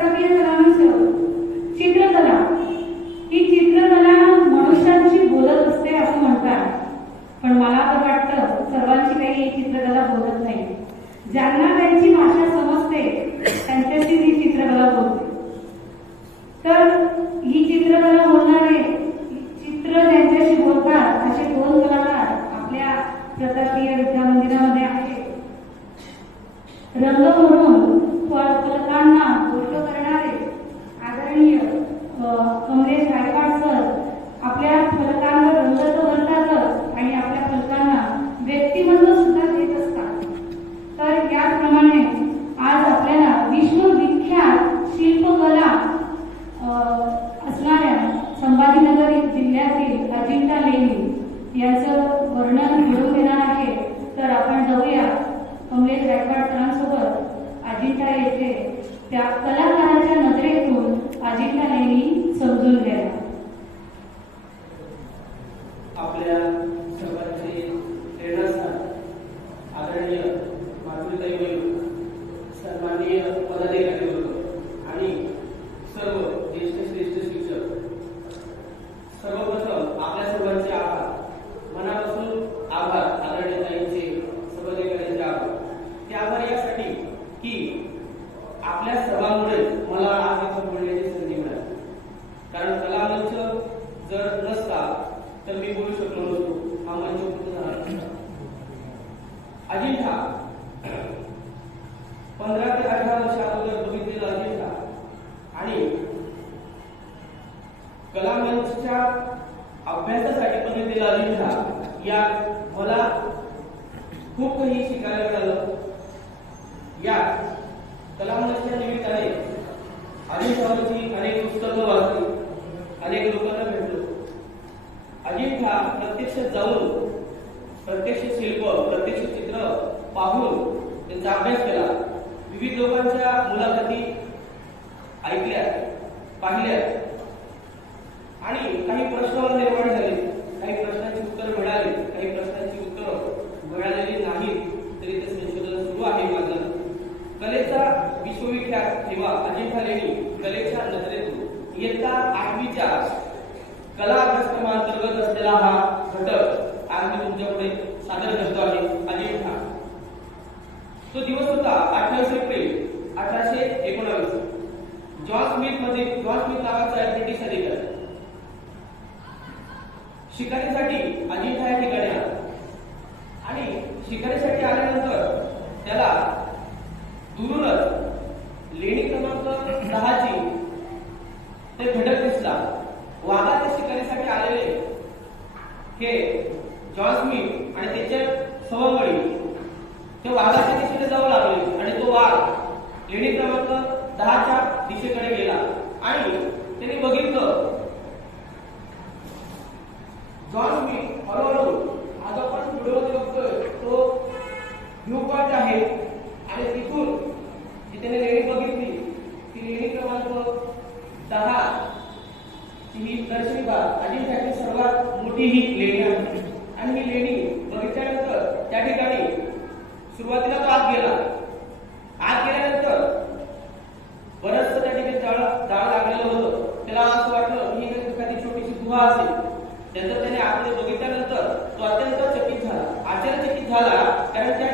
प्रतापीय कलांचं चित्रकला ही चित्रकला मनुष्यांशी बोलत असते असं म्हणतात, पण मला तर वाटतं सर्वांची काही चित्रकला बोलत नाही. ज्यांना त्यांची भाषा समजते त्यांच्याशी ही चित्रकला बोलते. तर ही चित्रकला बोलणारे चित्र ज्यांच्याशी बोलतात असे दोन कलाकार आपल्या प्रतापीय विद्या मंदिरामध्ये आहेत. रंग म्हणून फलकांना गोष्ट करणारे आदरणीय कमलेश गायकवाड सर आपल्या फलकांवर रंग तर भरतातच आणि आपल्या फलकांना व्यक्तिमत्व सुद्धा देत असतात. तर याप्रमाणे आज आपल्याला विश्वविख्यात शिल्पकला असणाऱ्या संभाजीनगर जिल्ह्यातील अजिंठा लेणी याचं वर्णन घडून देणार आहे. तर आपण जाऊया कमलेश गायकवाड सरांसोबत अजिंठा येथे त्या कलाकाराच्या नजरेतून अजिंठा लेणी समजून घ्यायला. आपल्या सर्वांचे प्रेरणास्थान आदरणीय मातृताई वैद्य, सन्माननीय पदाधिकारी वर्ग आणि सर्व ज्येष्ठ श्रेष्ठ शिक्षक, सर्वप्रथम आपल्या सर्वांचे आभार, मनापासून आभार. आदरणीय ताईंचे, सर्वाधिकाऱ्यांचे आभार. ते आभार यासाठी की आपल्या सर्वांमुळे मला आज इथं बोलण्याची संधी मिळाली. कारण कलामंच जर नसता तर मी बोलू शकलो नसतो, हा मंच कुठे झाला नसता. अजिंठा 15 ते 18 वर्ष अगोदर बघितलेला अजिंठा आणि कलामंचच्या अभ्यासासाठी बघितलेला अजिंठा या मला खूप काही शिकायला मिळालं. या कलामंचच्या निमित्ताने अजिंठावरची अनेक पुस्तकं वाचली, अनेक लोकांना भेटलो. अजिंठा प्रत्यक्ष जाऊन प्रत्यक्ष शिल्प, प्रत्यक्ष चित्र पाहून त्यांचा अभ्यास केला. विविध लोकांच्या मुलाखती ऐकल्या, पाहिल्या आणि काही प्रश्न निर्माण झाले. काही प्रश्नांची उत्तर मिळाली, काही प्रश्नांची उत्तर मिळालेली नाही. तरी ते संशोधन सुरू आहे माझं. कलेचा विश्वविख्यात ठेवा अजिंठा लेणी कलेच्या नजरेतून इयत्ता 8वीच्या कला अभ्यासक्रमांतर्गत असलेला हा घटक आज मी तुमच्यापुढे सादर करतो आहे. अजिंठा तो दिवस होता 28 एप्रिल 1819. जॉन स्मिथ नावाचा एक ब्रिटिश अधिकारी शिकारीसाठी अजिंठा या ठिकाणी आला आणि शिकारीसाठी आल्यानंतर त्याला दुरूनच लेणी क्रमांक 10ची ते घटक दिसला. वाघाच्या शिकारीसाठी आलेले हे जॉन स्मिथ आणि त्याचे सवंगडी ते वाघाच्या दिशेने जाऊ लागले आणि तो वाघ लेणी क्रमांक 10च्या दिशेकडे गेला आणि त्याने बघितलं जॉन स्मिथ हळूहळू आज आपण व्हिडिओमध्ये बघतोय तो व्ह्यू पॉइंट आहे आणि तिथून जी त्याने लेणी बघितली ती लेणी क्रमांक 10 ही दर्शनी भाग अजिंठ्याची सर्वात मोठी ही लेणी आहे. आणि ही लेणी बघितल्यानंतर त्या ठिकाणी सुरुवातीला तो आत गेला. आत गेल्यानंतर बरंचसं त्या ठिकाणी जाळ लागलेलं होतं. त्याला असं वाटलं ही एखादी छोटीशी गुहा असेल. नंतर त्याने आतमध्ये बघितल्यानंतर तो अत्यंत चकित झाला, आश्चर्यचकित झाला. कारण त्या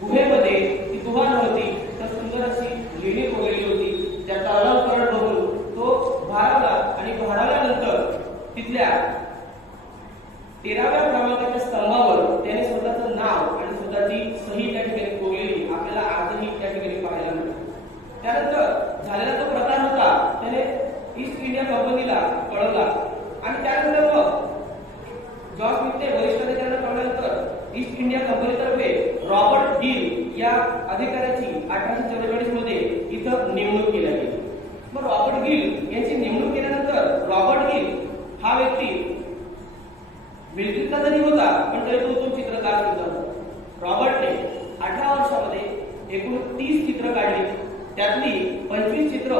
गुहेमध्ये ती गुहा नव्हती तर सुंदर अशी लेणी कोरलेली होती. त्याचा अलंकरण बघून तो भारावला आणि भारावल्यानंतर तिथल्या 13व्या क्रमांकाच्या स्तंभावर त्याने स्वतःचं नाव आणि स्वतःची सही त्या ठिकाणी कोरलेली आपल्याला आजही त्या ठिकाणी पाहायला मिळते. त्यानंतर झालेला तो प्रकार होता त्याने ईस्ट इंडिया कंपनीला कळवला आणि त्यानंतर मग जॉन स्मिथने वरिष्ठ अधिकाऱ्यांना कळवल्यानंतर ईस्ट इंडिया कंपनीतर्फे रॉबर्ट गिल या अधिकाऱ्याची 1844 मध्ये इथं नेमणूक केली गेली. मग रॉबर्ट गिल यांची नेमणूक केल्यानंतर रॉबर्ट गिल हा व्यक्ती मिलिटरीचा जरी होता पण तरी तो उत्तम चित्रकार होता. रॉबर्टने 18 वर्षामध्ये एकूण 30 चित्र काढली. त्यातली 25 चित्र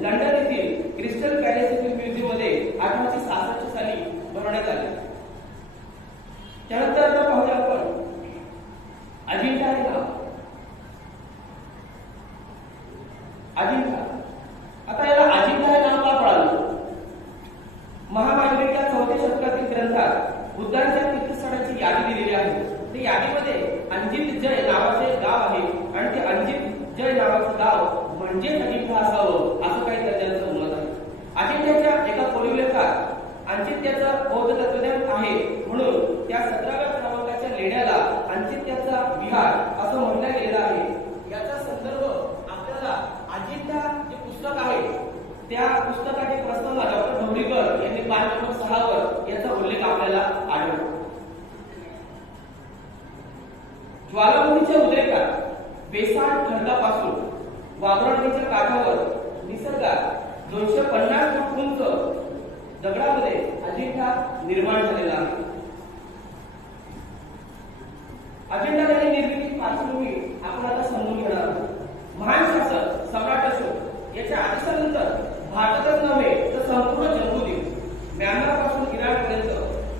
लंडन येथील क्रिस्टल पॅलेस येथील म्युझियम मध्ये 1866 साली बनवण्यात आली. त्यानंतर आता पाहूया आपण अजिंठा हे नाव. अजिंठा बुद्धांच्या तीर्थस्थळांची यादी दिलेली आहे. त्या यादीमध्ये अंजित जय नावाचे गाव आहे आणि ते अंजित जय नावाचं गाव म्हणजे अजिंठा असावं असं काही तज्ञांचं मत आहे. अजिंठ्याच्या एका कोळीलेखात अंजित्याचं बौद्ध तत्वज्ञान आहे म्हणून त्या 17व्या क्रमांकाच्या लेण्याला अंजित्याचा विहार असं म्हटलं गेलेलं आहे. याचा संदर्भ आपल्याला अजिंठा जे पुस्तक आहे त्या पुस्तकाचे प्रसंग डॉक्टर ढवळीकर यांनी पान क्रमांक 6 वर याचा उल्लेख आपल्याला आढळतो. ज्वालामुखीच्या उद्रेकात बेसाड खडकापासून वाघोरा नदीच्या काठावर निसर्गात 250 फूट उंच दगडामध्ये अजिंठा निर्माण झालेला आहे. अजिंठा नदी निर्मिती पार्श्वभूमी आपण आता समजून घेणार आहोत. महान शासक सम्राट अशोक याच्या आदेशानंतर भारतातच नव्हे तर संपूर्ण जम्मूद्वीप म्यानमार पासून इराण पर्यंत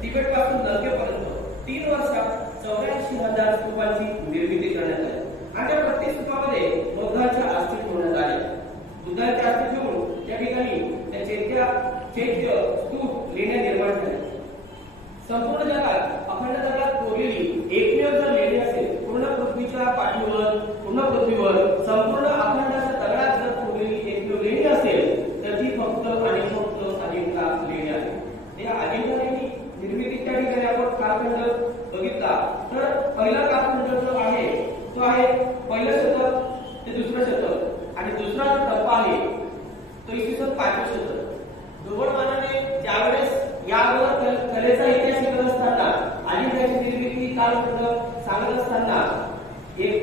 तिबेट पासून लंकेपर्यंत 3 वर्षात 84,000 स्तूपांची निर्मिती करण्यात आली आणि त्या प्रत्येक स्तूपामध्ये बौद्धांच्या अस्थी ठेवण्यात आल्या. बुद्धांच्या अस्थी ठेवून त्या ठिकाणी त्या चैत्य स्तूप लेण्या निर्माण झाल्या. संपूर्ण जगात अखंड दगडात कोरलेली एकमेव जर लेणी असेल पूर्ण पृथ्वीच्या पाठीवर पूर्ण पृथ्वीवर संपूर्ण अखंडाच्या दगडात जर कोरलेली एकमेव लेणी असेल तर ती फक्त आणि फक्त अजिंठा लेणी आहे. या अजिंठा लेणी निर्मितीच्या ठिकाणी आपण कालखंड बघितला तर पहिला कालखंड जो आहे तो आहे पहिलं शतक ते दुसरं शतक आणि दुसरा टप्पा आहे तो इसवी सन 5व्या शतक. ढोबळ मानाने ज्यावेळेस यावर कलेचा इतिहास शिकत असताना अजिंठ्याची निर्मिती कालखंड सांगत असताना एक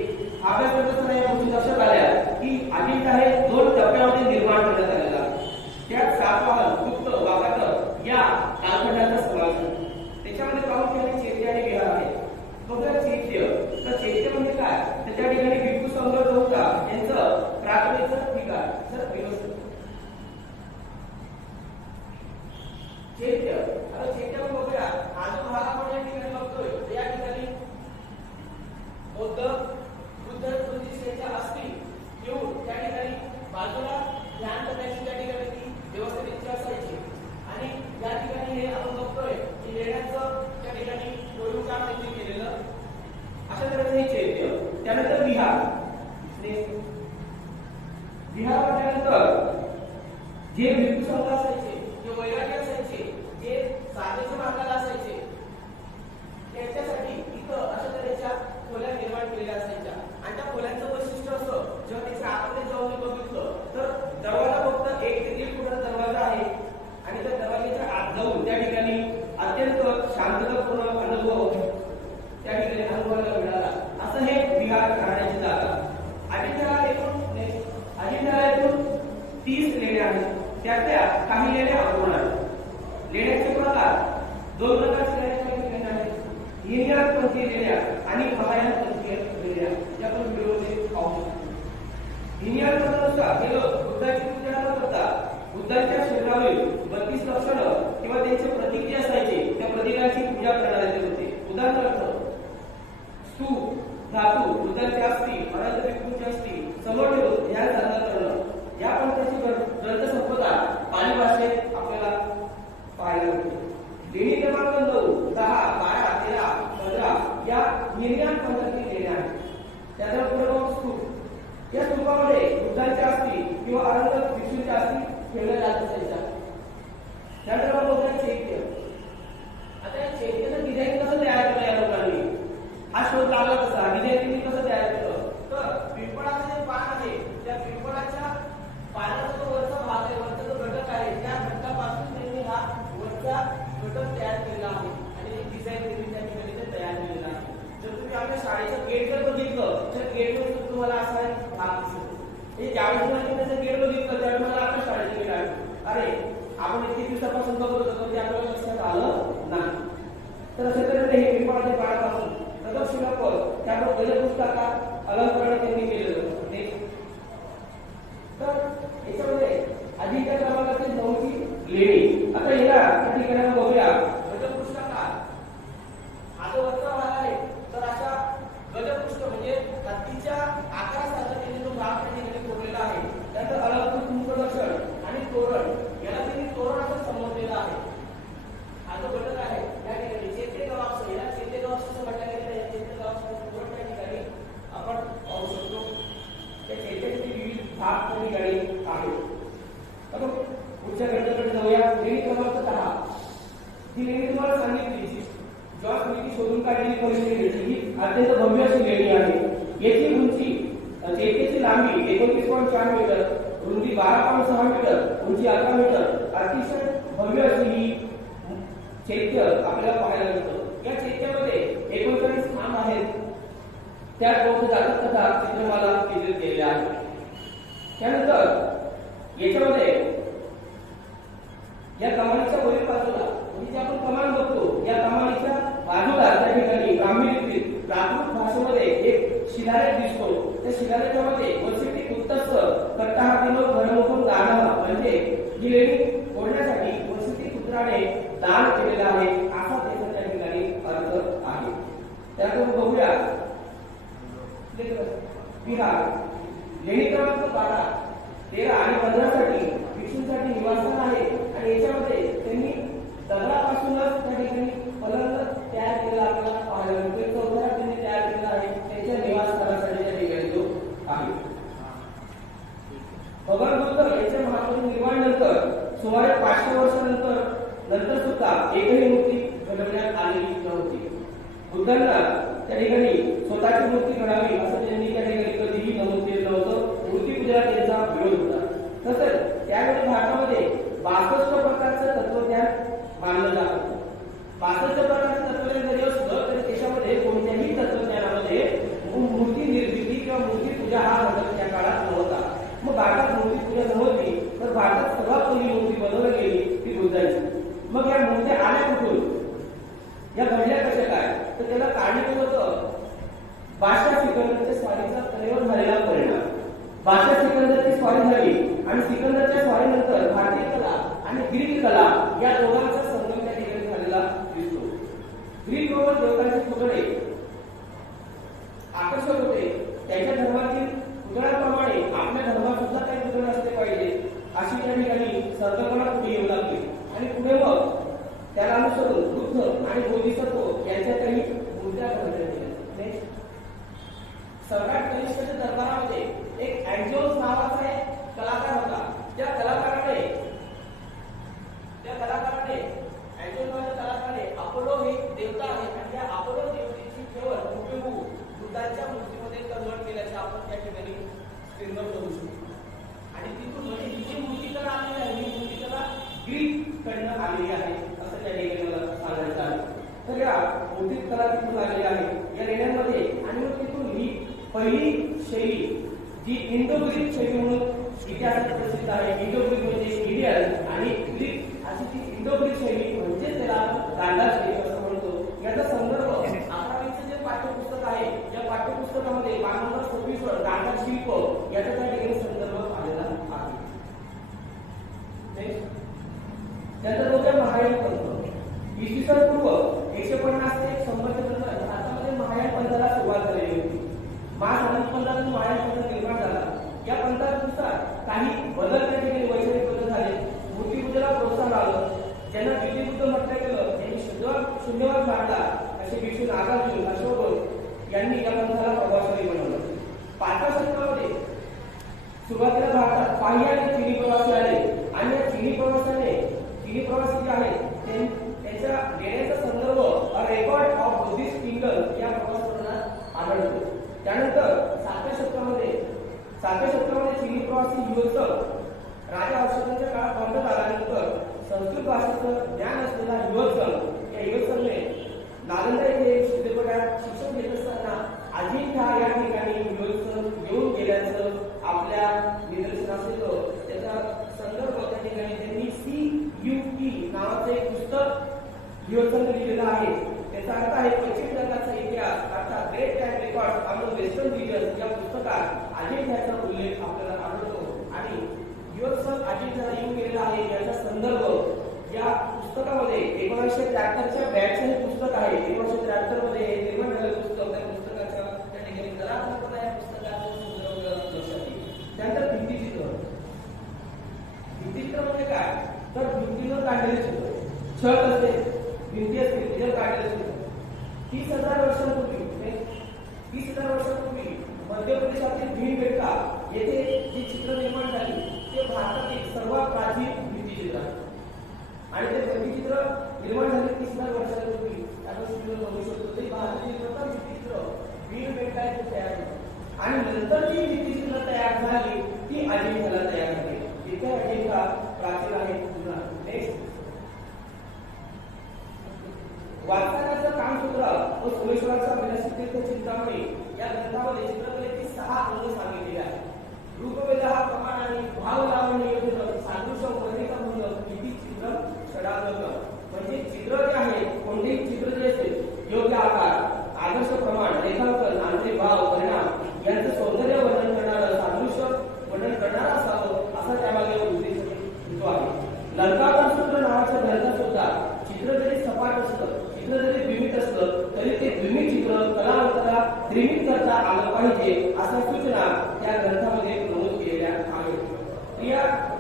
अभ्यास करत असताना या गोष्टी लक्षात आल्या की अजिंठा हे 2 टप्प्यामध्ये निर्माण करण्यात आलेला आहे. त्यात सातवाहन गुप्त वाघाटर या कालखंडाचा समावेश आहे. त्याच्यामध्ये प्रामुख्याने चैत्य आणि विहार आहे. बघा चैत्य तर चैत्य म्हणजे काय तर त्या ठिकाणी भिक्खू संघ होता यांचं प्रार्थनेचं ठिकाण सर व्यवस्थित चैत्य. आता चैत्य बघूया हा जो भाग आपण या ठिकाणी बघतोय या ठिकाणी बुद्ध प्रतिष्ठेच्या अस्थी घेऊन त्या ठिकाणी बाजूला ध्यान करण्याची त्या ठिकाणी ती व्यवस्थित इच्छा असायची आणि या ठिकाणी हे आपण बघतोय की लेण्याचं त्या ठिकाणी काम त्यांनी केलेलं अशा तऱ्हेचं हे चैत्य. त्यानंतर विहार. विहार म्हटल्यानंतर जे भिक्खू संघ असायचे जे वैरागी असायचे जे साधेच्या मार्गाला असायचे त्यांच्यासाठी इथं अशा तऱ्हेच्या खोल्या निर्माण केलेल्या असायच्या आणि त्या खोल्यांचं वैशिष्ट्य असं जेव्हा त्याच्या आतमध्ये जाऊन बघितलं तर दरवाजा फक्त 1 ते 1.5 फुटाचा दरवाजा आहे आणि त्या दरवाजाच्या आत जाऊन त्या ठिकाणी अत्यंत शांततापूर्ण अनुभव त्या ठिकाणी अनुभवायला मिळाला. असं हे विहार करण्याची जागा. अजिंठ्याला एकूण 30 लेण्या आहेत. त्यातल्या काही लेण्या अपूर्ण आहेत. लेण्याचे प्रकार 2 प्रकारचे लेण्या आहेत. हिनयानपंथी लेण्या आणि महायानपंथी लेण्या या आपण व्हिडिओमध्ये पाहू शकतो. हिनयानपंथानुसार हे लोक बुद्धाची पूजा न करता बुद्धांच्या शरीरावरील 32 लक्षणं किंवा त्यांचे प्रतीक जे असायचे त्या प्रतीकांची पूजा करणारे होते. उदाहरणार्थ स्तूप, धातू, बुद्धांची अस्थी, अनंत भिक्खूंची अस्थी समोर ठेवून ध्यान साधना करणं या पंथाची ग्रंथ संपदा पाली भाषेत आपल्याला पाहायला मिळते. लेणी क्रमांक 9, 10, 12, 13, 15 या हिनयान पंथातील लेण्या आहेत. त्यानंतर स्तूप. या स्तूपामध्ये बुद्धांच्या अस्थी किंवा अनंत भिक्खूंच्या अस्थी ठेवल्या जात असायच्या. त्यानंतर आपण बघूया चैत्य. आता या चैत्याचं डिझाईन कसं तयार केलं या लोकांनी हा शोध लागला कसा डिझाईन कसं तयार केलं तर पिंपळाचं जे पान आहे त्या पिंपळाच्या पानाचा जो वरचा भाग आहे वरचा जो घटक आहे त्या घटकापासून त्यांनी हा वरचा घटक तयार केलेला आहे आणि एक डिझाईन त्यांनी त्या ठिकाणी ते तयार केलेला आहे. जर तुम्ही आपल्या शाळेचं गेट जर बघितलं तर गेटवर तुम्हाला असा एक भाग दिसतो. हे ज्यावेळेस तुम्हाला त्याचं गेट बघितलं त्यावेळेस मला आपल्या शाळेचं गेट आहे अरे आपण इतके दिवसापासून बघत होतो ते आपल्याला लक्षात आलं नाही. तर अशा तऱ्हेने हे पिंपळाच्या पानापासून प्रदक्षिणा पद त्यावर गजर पुस्तकात अलंकरण त्यांनी केलेलं होतं. तर याच्यामध्ये अजिंठा क्रमांकाची 9ची लेणी. आता याला त्या ठिकाणी बघूया गजपुस्तकात हा जो वरचा भाग आहे तर अशा गजपुष्ट म्हणजे हत्तीच्या आकारासारखा त्यांनी जो भाग त्या ठिकाणी कोरलेला आहे. त्यानंतर अलंकृत मुखदर्शन आणि तोरण याला त्यांनी तोरण असं संबोधलेलं आहे. हा जो घटक आहे त्या ठिकाणी ठिकाणी आहे. आता पुढच्या घटकाकडे जाऊया. लेणी क्रमांक 10. ही लेणी तुम्हाला सांगितली जॉर्ज स्मिथने शोधून काढलेली पहिली लेणी. ही अत्यंत भव्य अशी लेणी आहे. याची उंची चैत्याची लांबी 29.4 मीटर, रुंदी 12.6 मीटर, उंची 11 मीटर. अतिशय भव्य अशी ही चैत्य आपल्याला पाहायला मिळतं. या चैत्यामध्ये 39 खांब आहेत. त्यात बौद्ध जातक कथा चित्रमाला केंद्रित केलेल्या आहेत. त्यानंतर याच्यामध्ये या कमानीच्या वरील बाजूला म्हणजे आपण कमान बघतो, या कमानीच्या बाजूला त्या ठिकाणी ब्राह्मी लिपीत प्राकृत भाषेमध्ये एक शिलालेख दिसतो. त्या शिलालेखामध्ये वसिष्ठ उत्तस्त कट्टाहातीनं घनमुखून दान म्हणजे ही लेणी फोडण्यासाठी वसिष्ठ पुत्राने दान केलेलं आहे असा त्याचा त्या ठिकाणी अर्थ आहे. त्यातून बघूया विहार. लेणी क्रमांक 12, 13 आणि 15 साठी भिक्षूंसाठी निवासस्थान आहे आणि याच्यामध्ये त्यांनी दगडापासूनच त्या ठिकाणी पलंग तयार केलेला आपल्याला पाहायला मिळतो. चौथरा त्यांनी तयार केलेला आहे त्यांच्या निवासस्थानासाठी त्या ठिकाणी जो आहे. भगवान बुद्ध यांच्या महापरिनिर्वाणानंतर सुमारे 500 वर्षानंतर सुद्धा एकही मूर्ती घडवण्यात आलेली नव्हती. बुद्धांना त्या ठिकाणी स्वतःची मूर्ती घडावी असं त्यांनी त्या ठिकाणी कधीही नमूद केलं नव्हतं. मूर्तीपूजेला त्यांचा विरोध होता. तसंच त्यावेळी भारतामध्ये 62 प्रकारचं तत्वज्ञान मानलं जात होतं. 62 प्रकारचं तत्वज्ञान जरी असलं तरी त्याच्यामध्ये कोणत्याही तत्वज्ञानामध्ये मूर्ती निर्मिती किंवा मूर्ती पूजा हा घटक त्या काळात नव्हता. मग भारतात मूर्ती पूजा नव्हती तर भारतात सर्वात पहिली मूर्ती बनवली गेली ती बुद्धांची. मग या मूर्त्या आल्या कुठून, या घडल्या कशा काय, तर त्याला कारणीभूत होतं बादशाह सिकंदरच्या स्वारीचा तरेवर झालेला परिणाम. बादशाह सिकंदरची स्वारी झाली आणि सिकंदरच्या स्वारीनंतर भारतीय कला आणि ग्रीक कला या दोघांचा संगम त्या ठिकाणी झालेला दिसतो. ग्रीक रोमन देवतांचे पुतळे आकर्षक होते. त्यांच्या धर्मातील पुतळ्याप्रमाणे आपल्या धर्मात सुद्धा काही पुतळे असले पाहिजे अशी त्या ठिकाणी संकल्पना पुढे येऊ लागली आणि पुढे मग त्याला अनुसरून बुद्ध आणि बोधिसत्व यांच्या काही मूर्त्या बनवल्या गेल्या. सम्राट कनिष्कच्या दरबारामध्ये एक अँजोस नावाचा एक कलाकार होता. त्या कलाकाराने अँजोस नावाच्या कलाकाराने अपोलो हे देवता आहे आणि त्या अपोलो देवतेची केवळ हुबेहूब बुद्धांच्या मूर्तीमध्ये कन्वर्ट केल्याचे आपण त्या ठिकाणी स्क्रीनवर बघू शकतो. आणि तिथून म्हणजे ही जी मूर्तिकला आलेली आहे ही मूर्तिकला ग्रीक कडनं आलेली आहे असं त्या ठिकाणी मला सांगायचं आहे. तर या मूर्तिकला तिथून आलेली आहे या लेण्यांमध्ये. आणि मग तिथून ही पहिली शैली जी इंडो ग्रीक शैली म्हणून इतिहासात प्रसिद्ध आहे. इंडो ग्रीक म्हणजे इंडियन आणि ग्रीक अशी ती इंडो ग्रीक शैली म्हणजे त्याला गांधार शैली असं म्हणतो. याचा संदर्भ 11वीचं जे पाठ्यपुस्तक आहे या पाठ्यपुस्तकामध्ये 2026 वर गांधार शिल्प याचा त्या ठिकाणी संदर्भ आलेला आहे. त्यानंतर बघूया महायान पंथ. इसवी सन पूर्व 150 ते 100 च्या दरम्यान भारतामध्ये महायान पंथाला सुरुवात झालेली होती. महासंत पंथातून महायान पंथ निर्माण झाला. या पंथानुसार काही बदल त्या ठिकाणी वैचारिक बदल झाले. मूर्तीपूजेला प्रोत्साहन आलं. ज्यांना बुद्ध म्हटलं गेलं त्यांनी शून्यवाद मांडला असे भिक्षू नागार्जुन अशोक यांनी या पंथाला प्रभावशाली बनवलं. 5व्या शतकामध्ये सुरुवातीला भारतात काही आणि चिनी प्रवासी आले आणि या चिनी प्रवासी जे आहेत त्यांच्या देण्याचा संदर्भ रेकॉर्ड ऑफ बुद्धिस्ट किंगडम या प्रवासवर्णनात आढळतो. त्यानंतर 7व्या शतकामध्ये चिनी प्रवासी युवक राजा अशोकांच्या काळात बंद झाल्यानंतर संस्कृत भाषेचं ज्ञान असलेला युवक या युवकने नालंदा येथे विद्यापीठात शिक्षण घेत असताना अजिंठा या ठिकाणी युवक येऊन गेल्याचं आपल्या निदर्शनास येतं. त्याचा संदर्भ त्या ठिकाणी त्यांनी CUE नावाचं एक पुस्तक युवकांनी लिहिलेलं आहे. त्याचा अर्थ आहे पश्चिम जगाचा इतिहास अर्थात great time record among western region या पुस्तकात अजिंठ्याचा उल्लेख आपल्याला आढळतो. आणि युवक अजिंठ्याला येऊन गेलेला आहे याचा संदर्भ या पुस्तकामध्ये 1973च्या बॅचचं हे पुस्तक आहे. 1973 मध्ये निर्माण झालेलं पुस्तक त्या पुस्तकाच्या त्या ठिकाणी कलात्मकता या पुस्तकाचा संदर्भ लक्षात येईल. त्यानंतर भित्तिचित्र म्हणजे काय तर भिंतीवर काढलेले चित्र छत असते भिंती असते त्याच्यावर काढलेले चित्र 30,000 वर्षांपूर्वी मध्य प्रदेशातील भीमबेटका येथे जे चित्र निर्माण झाले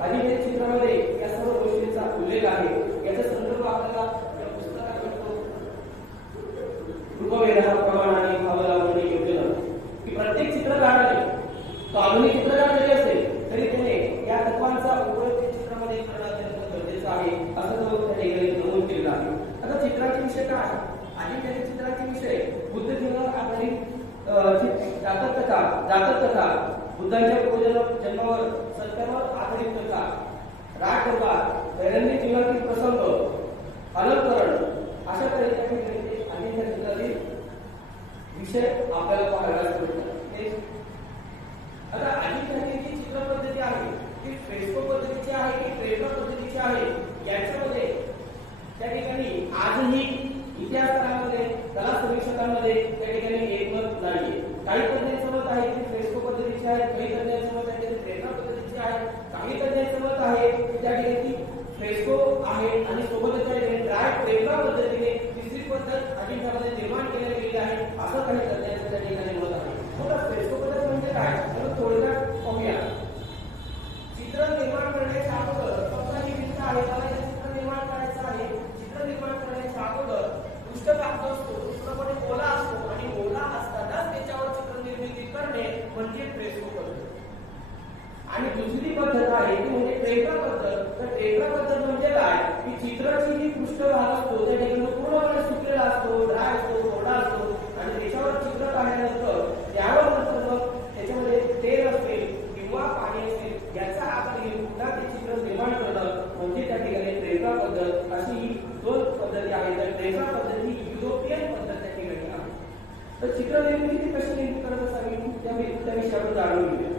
अजिंठ्य चित्रामध्ये या सर्व गोष्टींचा उल्लेख आहे. याचा संदर्भ आपल्याला या पुस्तकात मिळतो. रूपवेधा प्रमाणाने भावलावणी योजना की प्रत्येक चित्रकाराने तो आधुनिक चित्रकार जरी असेल तरी त्याने या तत्वांचा उपयोग चित्रामध्ये करणं अत्यंत गरजेचं आहे असं तो त्या ठिकाणी नमूद केलेला आहे. आता चित्राचे विषय काय आहे? अजिंठ्याचे चित्राचे विषय बुद्ध जीवनावर आधारित जातक कथा, बुद्धांच्या जन्मावर सत्यावर आधारित कथा, राजदरबार, दैनंदिन जीवनातील प्रसंग, अलंकरण अशा तऱ्हेचे अजिंठ्य चित्रातील विषय आपल्याला पाहायला मिळतात. आता अजिंठ्याची जी चित्र पद्धती आहे ती फ्रेस्को पद्धतीची आहे की ट्रेपा पद्धतीची आहे याच्यामध्ये त्या ठिकाणी आजही इतिहासकारांमध्ये कला समीक्षकांमध्ये त्या ठिकाणी एकमत नाहीये. काही तज्ञांचं मत आहे की फ्रेस्को पद्धतीची आहे, काही तज्ञांचं मत आहे की ट्रेपा पद्धतीची आहे, काही तज्ञांचं मत आहे की त्या ठिकाणी फ्रेस्को आहे आणि सोबतच ड्राय ट्रेपा पद्धतीने तिसरी पद्धत अजिंठ्यामध्ये निर्माण केली गेली आहे असं काही तज्ञांचं त्या ठिकाणी मत आहे. मग फ्रेस्को पद्धत म्हणजे काय तर थोडक्यात पाहूया. चित्र निर्माण करण्याच्या अगोदर फक्त ही भिंत आहे त्याला चित्र निर्माण करायचं आहे. चित्र निर्माण करण्याच्या अगोदर पृष्ठभाग असतो पूर्णपणे ओला असतो आणि ओला असतानाच त्याच्यावर चित्र निर्मिती करणे म्हणजे फ्रेस्को पद्धत. आणि दुसरी पद्धत आहे ती म्हणजे टेट्रा पद्धत. तर टेट्रा पद्धत म्हणजे काय की चित्राची जी पृष्ठभाग असतो त्या ठिकाणी पूर्णपणे सुकलेला असतो, ड्राय असतो, कोरडा असतो आणि त्याच्यावर चित्र काढल्यानंतर त्यावर नंतर मग त्याच्यामध्ये तेल असेल किंवा पाणी असेल याचा आकार घेऊन पुन्हा ते चित्र निर्माण करणं म्हणजे त्या ठिकाणी टेट्रा पद्धत. अशी ही दोन पद्धती आहेत. तर टेट्रा पद्धत ही युरोपियन पद्धत त्या ठिकाणी आहे. तर चित्र निर्मिती कशी निर्मिती करत असावी त्या विषयावर जाणून घेऊया.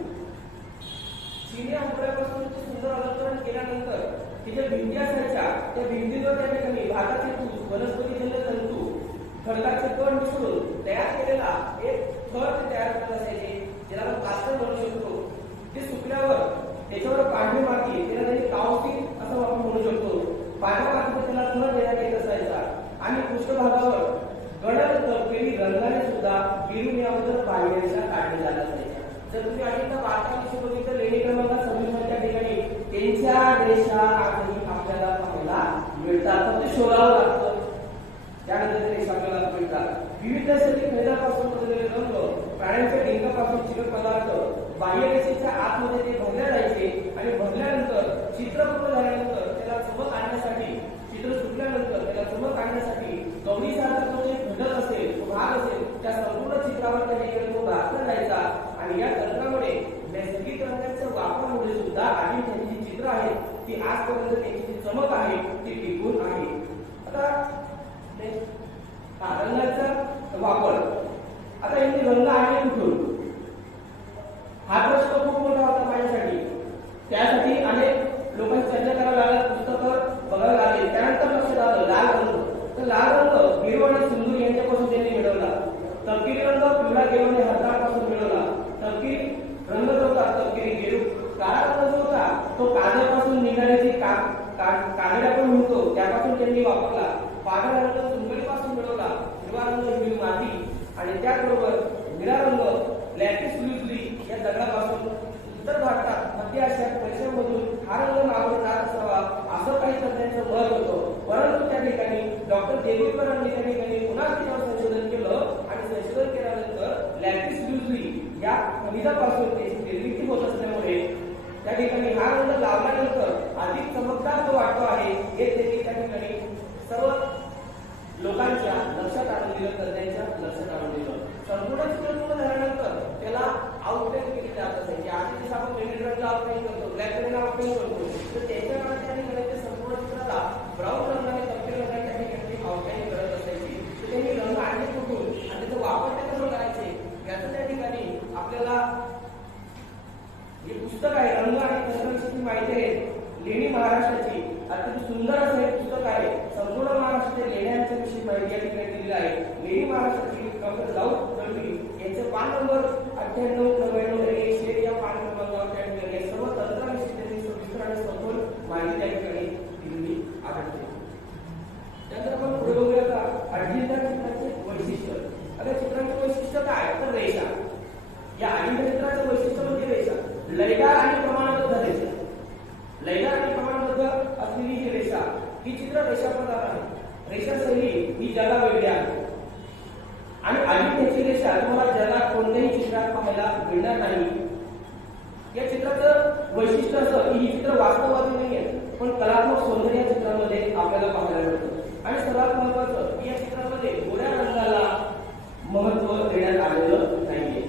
चिनी आंबोळ्यापासून सुंदर अलंकरण केल्यानंतर तिच्या भिंती असायच्या त्या भिंतीवर त्या ठिकाणी भाताचे तूत, वनस्पतीजन्य तंतू, खडकाचे कण मिसळून तयार केलेला एक थर तयार करत असायचे ज्याला आपण पात्र म्हणू शकतो. ते सुकल्यावर त्याच्यावर पांढरी माती त्याला त्यांनी कावसिंग असं आपण म्हणू शकतो. पांढऱ्या मातीवर त्याला थर देण्यात येत असायचा आणि पृष्ठभागावर गडद तपकेली रंगाने सुद्धा बिरून याबद्दल पाहिजेच्या काढले जात असायच्या. जर तुम्ही अनेकदा भारताविषयी बघितलं लेणी क्रमांक 26 त्या ठिकाणी त्यांच्या रेषा आजही आपल्याला पाहायला मिळतात. फक्त शोधावं लागतं त्यानंतर ते रेषा आपल्याला मिळतात. विविध नैसर्गिक खनिजापासून बनवलेले रंग, प्राण्यांच्या डिंकापासून चिकट पदार्थ बाह्य रेषेच्या आतमध्ये ते भरल्या जायचे आणि भरल्यानंतर चित्र पूर्ण झाल्यानंतर त्याला चमक आणण्यासाठी, चित्र सुटल्यानंतर त्याला चमक आणण्यासाठी गवळीसारखा जो एक घटक असेल, तो भाग असेल, त्या संपूर्ण चित्रावर त्या ठिकाणी तो घातला जायचा आणि या तंत्रामुळे नैसर्गिक रंगांच्या वापरामुळे सुद्धा अजिंठ्याची जी चित्र आहेत ती आजपर्यंत त्यांची जी चमक आहे ती टिकून आहे. आता रंगाचा वापर, आता यांनी रंग आणले कुठून हा प्रश्न खूप मोठा होता माझ्यासाठी. त्यासाठी अनेक लोकांची चर्चा करावी लागली, पुस्तकं बघावी लागली. त्यानंतर लक्षात आलं लाल रंग. तर लाल रंग गिरू आणि सिंदूर यांच्यापासून त्यांनी मिळवला. तपकिरी रंग पिवळा गेरू आणि हरदापासून मिळवला. तपकिरी रंग जो होता तपकिरी गेरू. काळा रंग जो होता तो कागदापासून निघाल्याची कागड्या पण म्हणतो त्यापासून त्यांनी वापरला. पांढरा रंग चुंबडीपासून मिळवला. हिरवा रंग हिरवी माती आणि त्याचबरोबर निळा रंग लॅटिस लुझली या दगडापासून. उत्तर भारतात, मध्य आशियात, पर्शियामधून हा रंग मागवला जात असावा असं काही तज्ञांचं मत होतं. परंतु त्या ठिकाणी डॉक्टर देवीकरांनी त्या ठिकाणी पुन्हा त्यावर संशोधन केलं आणि संशोधन केल्यानंतर लॅटिस लुझली या खनिजापासून त्याची निर्मिती होत असल्यामुळे त्या ठिकाणी हा रंग लावल्यानंतर अधिक चमकदार जो वाटतो आहे हे देखील त्या ठिकाणी सर्व लोकांच्या लक्षात आणून दिलं, तज्ञांच्या लक्षात आणून दिलं. संपूर्ण चित्र पूर्ण झाल्यानंतर त्याला आउटलाईन केली जात असायची. आधी जसं आपण पेंट रंग आउटलाईन करतो, ब्लॅक पेन आउटलाईन करतो, तर त्याच्या काळात त्या ठिकाणी ते संपूर्ण चित्राला ब्राऊन रंगाने तपकिरी रंगाने त्या ठिकाणी आउटलाईन करत असायची. तर त्यांनी रंग आणले कुठून आणि त्याचा वापर ते कसं करायचे याचं त्या ठिकाणी आपल्याला हे पुस्तक आहे रंग आणि तंत्रांची माहिती आहे. लेणी महाराष्ट्राची अत्यंत सुंदर असं हे पुस्तक आहे. संपूर्ण महाराष्ट्राच्या लेण्यांच्या विषयी माहिती या ठिकाणी दिलेली आहे. लेणी महाराष्ट्राची डॉक्टर राऊत गडवी यांचे पान नंबर 98, 99 आणि 100 या पान क्रमांकावर त्या ठिकाणी सर्व तंत्रांविषयी त्यांनी सविस्तर आणि सखोल माहिती त्या ठिकाणी दिलेली आढळते. त्यानंतर आपण पुढे बघूया का अजिंठा चित्राचे वैशिष्ट्य. आता चित्रांचे वैशिष्ट्य काय तर रेषा. या अजिंठा चित्राचे वैशिष्ट्य म्हणजे रेषा लयदार आणि प्रमाणबद्ध रेषा. असं की ही चित्र वास्तववादी नाहीये, पण कलात्मक सौंदर्य या चित्रामध्ये आपल्याला पाहायला मिळतं. आणि सर्वात महत्वाचं की या चित्रामध्ये गोऱ्या रंगाला महत्व देण्यात आलेलं नाहीये.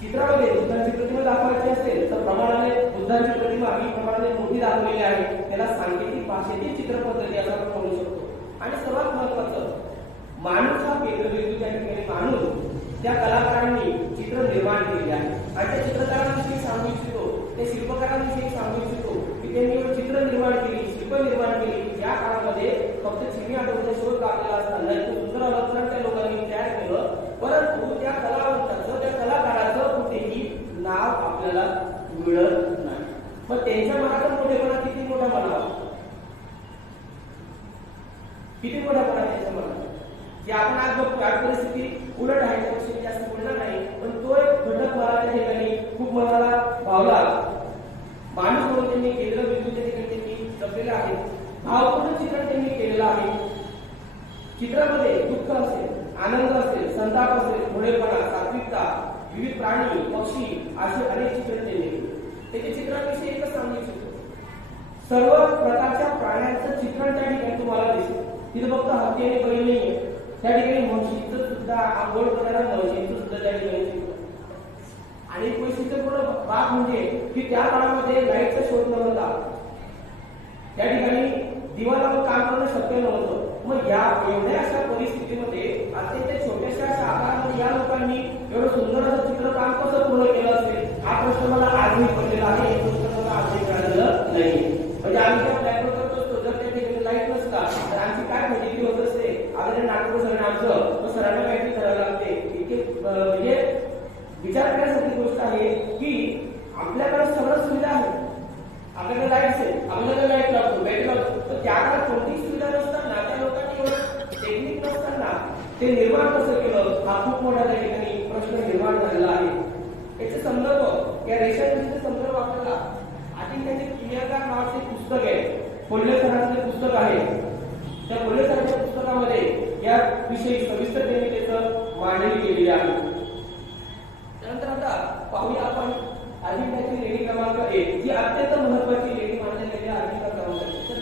चित्रामध्ये बुद्धांची प्रतिमा दाखवायची असेल तर प्रमाणाने बुद्धांची प्रतिमा ही प्रमाणाने मोठी दाखवलेली आहे. त्याला सांकेतिक भाषेतील चित्रपद्धती असं आपण म्हणू शकतो. आणि सर्वात महत्वाचं माणूस हा केंद्रबिंदू त्या ठिकाणी माणूस त्या कलाकारांनी चित्र निर्माण केले आहे. आणि त्या चित्रकारांविषयी सांगू इच्छितो, त्या शिल्पकारांविषयी सांगू इच्छितो की त्यांनी चित्र निर्माण केली, शिल्प निर्माण केली. या काळामध्ये फक्त चिनी आठवड्याचा शोध लागलेला असताना एक सुंदर अलंकरण त्या लोकांनी तयार केलं, परंतु त्या कलावंताचं त्या कलाकाराचं कुठेही नाव आपल्याला मिळत नाही. मग त्यांच्या मनाचा मोठेपणा किती मोठा म्हणावा, किती मोठेपणा त्यांच्या मनात की आपण आज बघतो आज परिस्थिती उलट आहे, त्यापेक्षा जास्त बोलणार नाही, पण तो एक घटक मला त्या ठिकाणी खूप मनाला भावला. माणूस म्हणून त्यांनी केंद्रबिंदूच्या ठिकाणी त्यांनी जपलेलं आहे. भावपूर्ण चित्रण त्यांनी केलेलं आहे. चित्रामध्ये दुःख असेल, आनंद असेल, संताप असेल, भोळेपणा, सात्विकता, विविध प्राणी, पक्षी असे अनेक चित्रण त्यांनी केले. त्याच्या चित्रांविषयी एकच सांगू इच्छितो, सर्व प्रकारच्या प्राण्यांचं चित्रण त्या ठिकाणी तुम्हाला दिसेल. तिथे फक्त हत्ती आणि बैल नाहीये, त्या ठिकाणी म्हशीचं सुद्धा आंघोळ करणाऱ्या म्हशीचं सुद्धा त्या ठिकाणी चित्र. आणि वैशिष्ट्यपूर्ण बाब म्हणजे की त्या काळामध्ये लाईटचा शोध नव्हता, त्या ठिकाणी दिवा लावून काम करणं शक्य नव्हतं. मग या एवढ्या अशा परिस्थितीमध्ये अत्यंत छोट्याशा अशा आकारामध्ये या लोकांनी एवढं सुंदर असं चित्रकाम कसं पूर्ण केलं असेल हा प्रश्न मला आजही पडलेला आहे. हे प्रश्न मला आजही मिळालेलं नाही. म्हणजे आम्ही त्या फ्लॅटवर करत असतो, जर त्या ठिकाणी लाईट नसता तर आमची काय फजिती होत असते. अगदी नागपूर सरांना आमचं सरांना काहीतरी करावं लागते. इतके म्हणजे विचार करण्यासारखी गोष्ट आहे की आपल्याकडे सगळं सुविधा आहे, आपल्याकडे लाईट असेल, आपल्याकडे लाईट लावतो, बॅटरी लावतो, तर त्या काळात कोणतीही सुविधा नसताना त्या लोकांनी एवढं टेक्निक नसताना ते निर्माण कसं केलं हा खूप मोठा त्या ठिकाणी प्रश्न निर्माण झालेला आहे. याचे संदर्भ या रेषांचे संदर्भ आपल्याला आधी त्यांचे किमियाकार नावाचे पुस्तक आहे, कोल्हे सरांचे पुस्तक आहे. त्या कोल्हे सरांच्या पुस्तकामध्ये या विषयी सविस्तर त्यांनी त्याचं मांडणी केलेली आहे. त्यानंतर आता पाहूया आपण अजिंठ्याची लेणी क्रमांक 1 जी अत्यंत महत्वाची लेणी मानली गेलेली अजिंठा क्रमांक 1. तर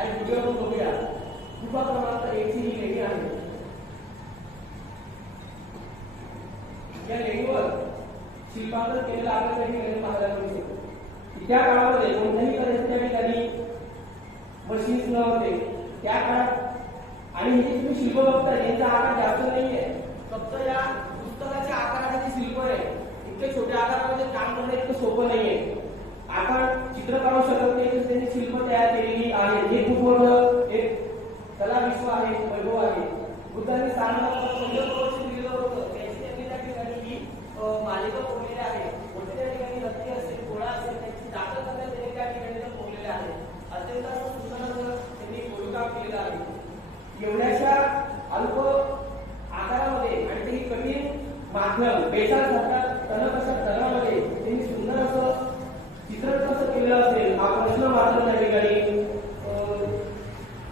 आज व्हिडिओ बघूया. गुफा क्रमांक 1 ची ही लेणी आहे. या लेणीवर शिल्पांकन केलेलं आपल्याला लेणी पाहायला मिळू शकतो. त्या काळामध्ये कोणत्याही त्या ठिकाणी मशीन्स नव्हते त्या काळात. आणि हे तुम्ही शिल्प बघता यांचा आकार जास्त नाहीये, फक्त या पुस्तकाच्या आकाराचे शिल्प आहे. इतके छोट्या आकारामध्ये काम करणं इतकं सोपं नाहीये. आपण चित्र काढू शकत नाही, त्यांनी शिल्प तयार केलेली आहे. हे खूप मोठं एक कला विश्व आहे, वैभव आहे. बुद्धांनी दिलेलं होतं त्याची त्यांनी त्या ठिकाणी ही मालिका कोरलेली आहे. मोठ्या त्या ठिकाणी हत्ती असेल, घोडा असेल, त्याची दाखल करण्यात त्यांनी त्या ठिकाणी कोरलेले आहे. अत्यंत सुंदर त्यांनी कोरीवकाम केलेलं आहे. एवढ्याशा अल्प आकारामध्ये आणि ते कठीण माध्यम बेसासारख्या तणक अशा तणामध्ये त्यांनी सुंदर असं चित्रण कसं केलेलं असेल हा प्रश्न मात्र त्या ठिकाणी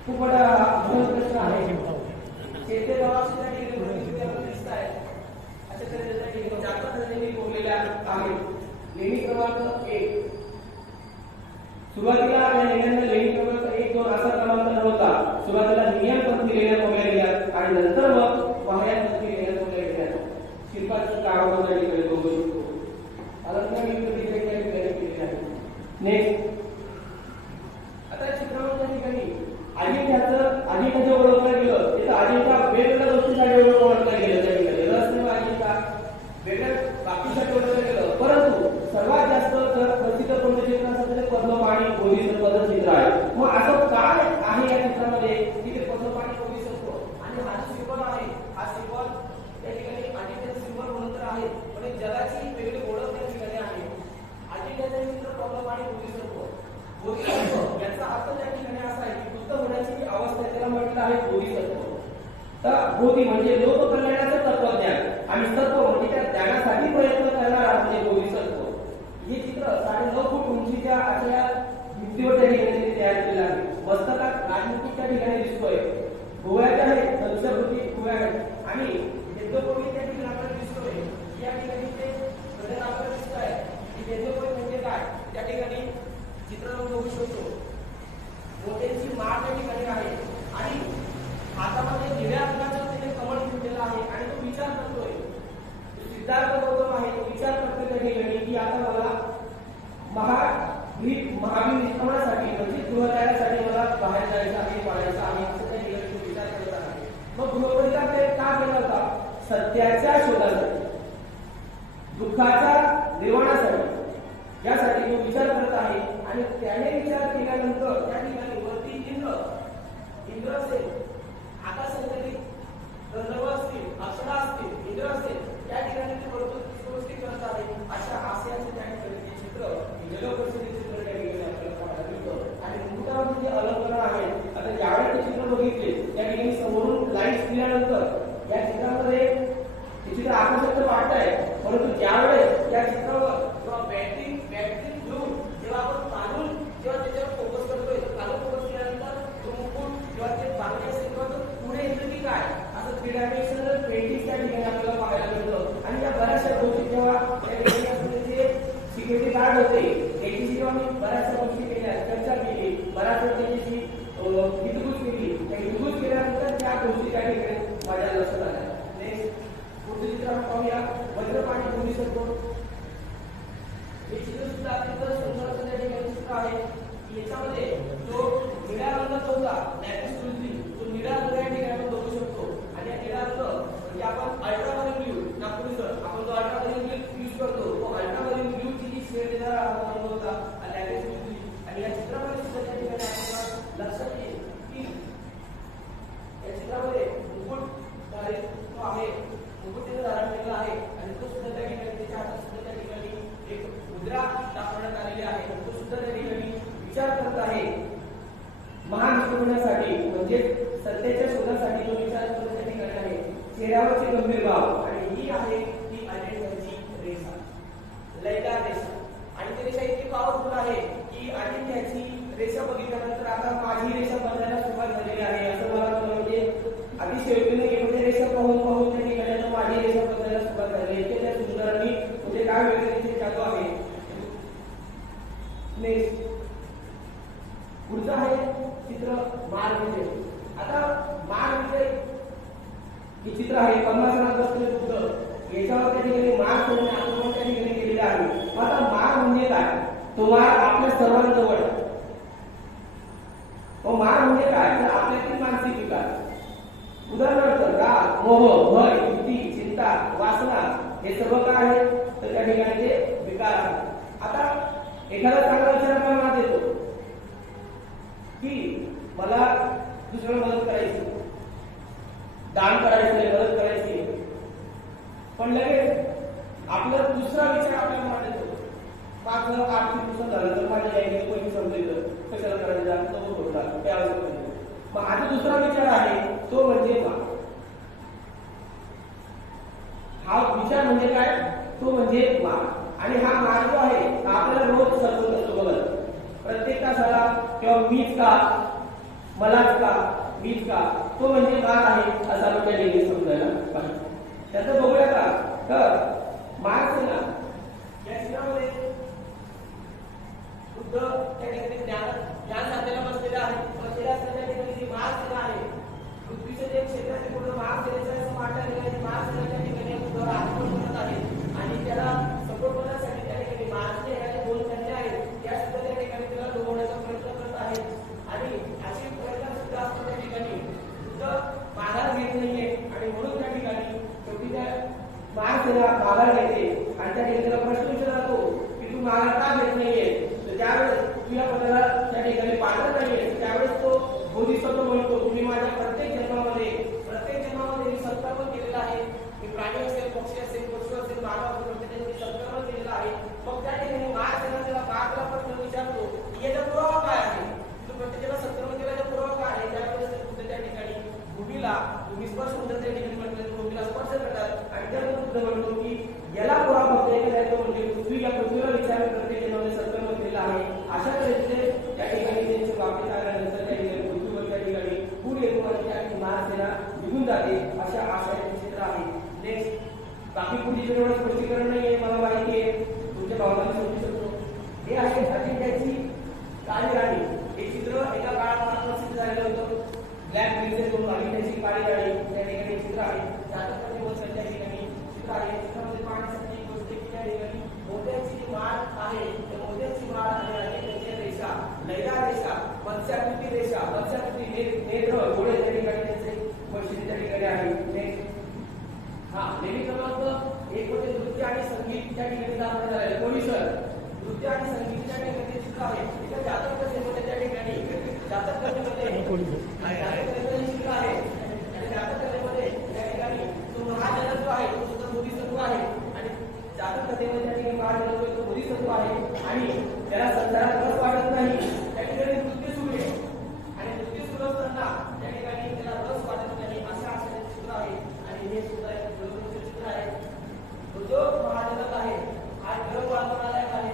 खूप मोठा प्रश्न आहे. शेते गावाचे त्या ठिकाणी दिसत आहे अशा तऱ्हेच्या जास्त त्यांनी कोरलेल्या आहेत. लेणी क्रमांक 1 सुरुवातीला या लेण्यांना लेणी क्रमांक 1, 2 असा क्रमांक नव्हता. सुरुवातीला नियमपंथी लेण्या कोरल्या गेल्या आणि नंतर मग वाह्यांपंथी लेण्या कोरल्या गेल्या. शिल्पाचं काम त्या ठिकाणी बघू शकतो. अलंकार केलेले आहे. नेक्स्ट आता चित्रांच्या ठिकाणी अजिंठ्याचं ओळखलं गेलं. तिथं अजिंठा वेगवेगळ्या गोष्टीसाठी ओळखलं गेलं. त्या ठिकाणी रहस्यमय अजिंठा वेगळ्या बाकीसाठी ओळखलं गेलं. परंतु सर्वात जास्त जर प्रसिद्ध कोणतं चित्र असेल तर पद्मपाणी बोधिसत्वाचं चित्र आहे. मग असं काय आहे या चित्रामध्ये की ते पद्मपाणी बोधिसत्व आणि हा जो सिंबल आहे हा सिंबल त्या ठिकाणी अजिंठ्याचं सिंबल म्हणून तर आहे, पण एक जगाची वेगळी ओळख त्या ठिकाणी आहे. अजिंठ्याचं चित्र पद्मपाणी बोधिसत्व याचा अर्थ त्या ठिकाणी असा आहे की बुद्ध होण्याची जी अवस्था आहे त्याला म्हटलं आहे बोधिसत्व. तर बोधी म्हणजे लोककल्याणाचं तत्वज्ञान आणि सत्व म्हणजे त्या ज्ञानासाठी प्रयत्न करणारा म्हणजे बोधिसत्व. हे चित्र 9.5 फूट उंचीच्या अशा भिंतीवर त्या ठिकाणी तयार केलेलं आहे. मस्तकात राजमुकुट त्या ठिकाणी दिसतोय. भुवयाच्या आहे दक्षभूती भुवया आणि यज्ञोपवी त्या ठिकाणी आपल्याला दिसतोय. या ठिकाणी ते आपल्याला दिसत आहे की यज्ञोपवी म्हणजे काय ही महावीर निष्क्रमणासाठी म्हणजे गृहत्यागासाठी मला बाहेर जायचं आहे, पळायचं आहे असं त्या ठिकाणी तो विचार करत आहे. मग गृहपरित्याग का केला होता? सत्याच्या शोधासाठी, दुःखाच्या निर्वाणासाठी, यासाठी तो विचार करत आहे. आणि त्याने विचार केल्यानंतर त्या ठिकाणी वरती इंद्र असेल, आकाश संचलित गंधर्व असतील, अप्सरा असतील, इंद्र असेल, त्या ठिकाणी ते भरपूर गोष्टी करत आहे. अशा आशयाचे त्या ठिकाणी चित्र जलप्रसिद्ध चित्र त्या ठिकाणी आपल्याला पाहायला मिळतं. आणि मुकुटावर जे अलंकार आहेत, आता ज्यावेळेस ते चित्र बघितले त्या ठिकाणी समोरून लाईट दिल्यानंतर या चित्रामध्ये हे चित्र आकर्षक वाटत आहे, परंतु ज्यावेळेस या चित्रावर किंवा बॅटरी घेऊन जेव्हा आपण काढून जेव्हा त्याच्यावर फोकस करतोय, काढून फोकस केल्यानंतर तो मुकुट किंवा ते बांगडे असेल किंवा तो पुढे येतं की काय असं 3 डायमेन्शनल पेंटिंग त्या ठिकाणी आपल्याला पाहायला मिळतं. आणि या बऱ्याचशा गोष्टी जेव्हा त्या ठिकाणी असलेले जे सिक्युरिटी गार्ड होते त्याची जेव्हा मी बऱ्याचशा गोष्टी केल्या, चर्चा केली, बऱ्याच वेळ त्याच्याशी हितगुज केली, त्या हितगुज केल्यानंतर त्या गोष्टी त्या ठिकाणी माझ्या लक्षात आल्या. नेक्स्ट पुढचं चित्र आपण पाहूया. वज्रपाणी भूमी शकतो. हे चित्र सुद्धा अत्यंत सुंदर असं त्या ठिकाणी चित्र आहे. याच्यामध्ये जो निळ्या रंगाचा होता लॅटिस तुलसी, तो निळा रंग या ठिकाणी आपण बघू शकतो. आणि या निळा रंग म्हणजे आपण अल्ट्रामरीन ब्ल्यू, नागपुरी सर आपण जो अल्ट्रामरीन ब्ल्यू यूज करतो, तो अल्ट्रामरीन ब्ल्यूची जी शेड देणारा रंग होता लॅटिस तुलसी. आणि या चित्रामध्ये सुद्धा त्या ठिकाणी आपल्याला लक्षात येईल की या चित्रामध्ये मुकुट तो आहे, मुकुट त्याचं धारण केलेलं आहे. आणि तो सुद्धा त्या ठिकाणी त्याच्या हातात सुद्धा त्या ठिकाणी एक मुद्रा दाखवण्यात आलेली आहे. तो सुद्धा त्या ठिकाणी विचार करत आहे महान होण्यासाठी, म्हणजे सत्याच्या शोधासाठी तो विचार करत त्या ठिकाणी आहे. चेहऱ्यावरचे गंभीर भाव, आणि ही आहे ती अजिंठ्याची रेषा, लयदार रेषा. आणि ती रेषा इतकी पॉवरफुल आहे की अजिंठ्याची रेषा बघितल्यानंतर आता माझी रेषा बदलायला सुरुवात झालेली आहे असं मला म्हणजे अतिशयोक्तीने म्हणजे रेषा पाहून पाहून त्या ठिकाणी माझी रेषा बदलायला सुरुवात झाली आहे. त्या सुंदरांनी म्हणजे काय वेगळे चालू आहे. नेक्स्ट पुढचं आहे चित्र मार्गविजय. आता मार्गविजय हे चित्र आहे. पद्मासनात बसलेले बुद्ध, याच्यावर त्या ठिकाणी मार्ग सोडणे आक्रमण त्या ठिकाणी केलेलं आहे. आता मार्ग म्हणजे काय? तो मार्ग आपल्या सर्वांजवळ आहे. तो मार्ग म्हणजे काय? तर आपल्यातील मानसिक विकार, उदाहरणार्थ राग, मोह, भय, भीती, चिंता, वासना, हे सर्व काय आहे तर त्या ठिकाणी ते विकार आहे. आता एखादा चांगला विचार आपल्या मनात येतो की मला दुसऱ्याला मदत करायची, दान करायचं, मदत करायची, पण लगेच आपला दुसरा विचार आपल्याला मनात येतो, माझं आर्थिक नुकसान झालं तर माझ्या आईने कोणी समजलं कशाला करायचं, तो होता त्या आवश्यक. मग आता दुसरा विचार आहे तो म्हणजे हा विचार म्हणजे काय? तो म्हणजे मार्ग. आणि हा मार्ग जो आहे हा आपल्याला रोज सतत असतो. बघा प्रत्येक तासाला किंवा मीच का, मलाच का, मीच का, तो म्हणजे मार्ग आहे असं आपण त्या ठिकाणी समजायला पाहिजे. त्याचं बघूया का? तर मार्ग ना या चित्रामध्ये बुद्ध त्या ठिकाणी ज्ञान साधलेला बसलेला आहे. बसलेला असलेल्या ठिकाणी जी मार्ग आहे, पृथ्वीचे जे क्षेत्र आहे पूर्ण मार्ग असं वाटतं गेलं. मार्ग त्या ठिकाणी बुद्ध आक्रमण करत आहे आणि त्याला सपोर्ट करण्यासाठी त्या ठिकाणी मार्गचे जे 2 कन्या आहेत त्या सुद्धा त्या ठिकाणी त्याला डोबवण्याचा प्रयत्न करत आहेत. आणि अशी प्रयत्न सुद्धा असतो त्या ठिकाणी बुद्ध माघार घेत नाहीये. आणि म्हणून त्या ठिकाणी शेवटी त्या मार्ग त्याला माघार घेते आणि त्या ठिकाणी त्याला प्रश्न विचारला जातो की तू माघार का घेत नाहीये. तर त्यावेळेस तू या पदाला त्या ठिकाणी पात्र नाहीये. त्यावेळेस चित्र आहे तिथे जातक कथेमध्ये त्या ठिकाणी जातक कथेमध्ये जातक कथेमध्ये चित्र आहे आणि जातक कथेमध्ये त्या ठिकाणी तो महाजनत्व आहे तो सुद्धा बोधिसत्व आहे आणि जातक कथेमध्ये त्या ठिकाणी महाजनत्व तो बोधिसत्व आहे आणि त्याला संसारात रस वाटत नाही त्या ठिकाणी मृत्यू सुरू आहे आणि मृत्यू सुरू असताना त्या ठिकाणी त्याला रस वाटत नाही अशा असलेले चित्र आहे आणि हे सुद्धा एक बरोबरचे चित्र आहे जो महाजनक आहे हा ग्रह वाचनालय आहे